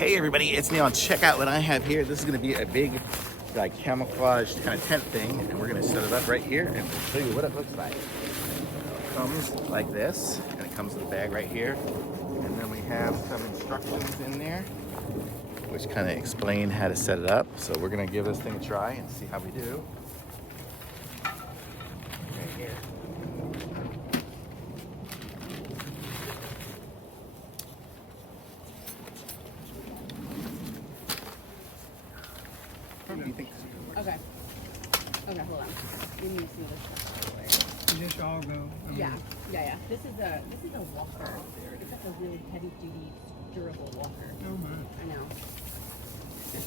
Hey everybody, it's Neil. Check out what I have here. This is going to be a big like camouflage kind of tent thing, and we're going to set it up right here and show you what it looks like. It comes like this, and it comes with a bag right here, and then we have some instructions in there which kind of explain how to set it up. So we're going to give this thing a try and see how we do. Right here. What do you think? Okay. Okay, hold on. Let me see this. Does this all go? Yeah. This is a walker. It's like a really heavy duty, durable walker. Oh my. I know.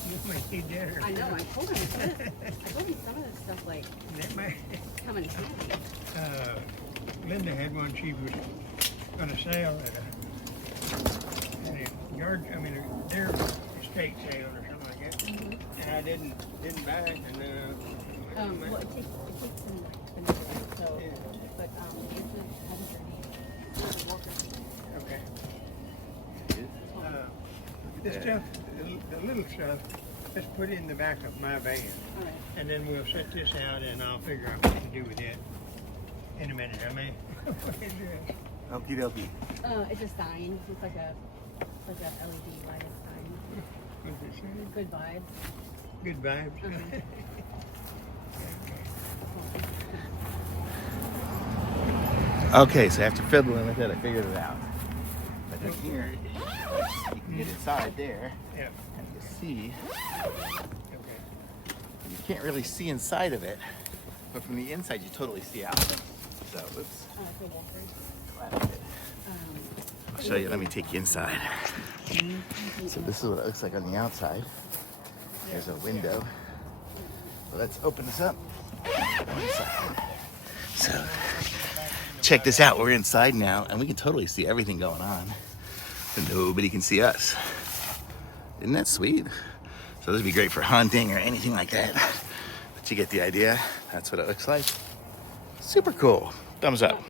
You might need that. I know. I told him some of this stuff like That might. come in handy. Linda had one she was going to sell at a yard. I mean, their estate sale or something like that. Mm-hmm. And I didn't buy it. And Well, it takes some time, so Yeah. but this is walker. okay. The stuff, the little stuff, let's put it in the back of my van, All right. and then we'll set this out, and I'll figure out what to do with it in a minute. I mean, what is it? Okie dokie. It's a sign. It's like a LED lighted sign. What's it say? Good vibes. Good vibes. Uh-huh. Okay, so after fiddling with it, I figured it out. But then here, you can get inside there, Yeah. and you see, Okay. you can't really see inside of it, but from the inside, you totally see out. So, oops. For walkers. Glad I did. I'll show you. Let me take you inside. So this is what it looks like on the outside. There's a window. So let's open this up. So check this out. We're inside now, and we can totally see everything going on, but nobody can see us. Isn't that sweet? So this would be great for hunting or anything like that. But you get the idea. That's what it looks like. Super cool. Thumbs up.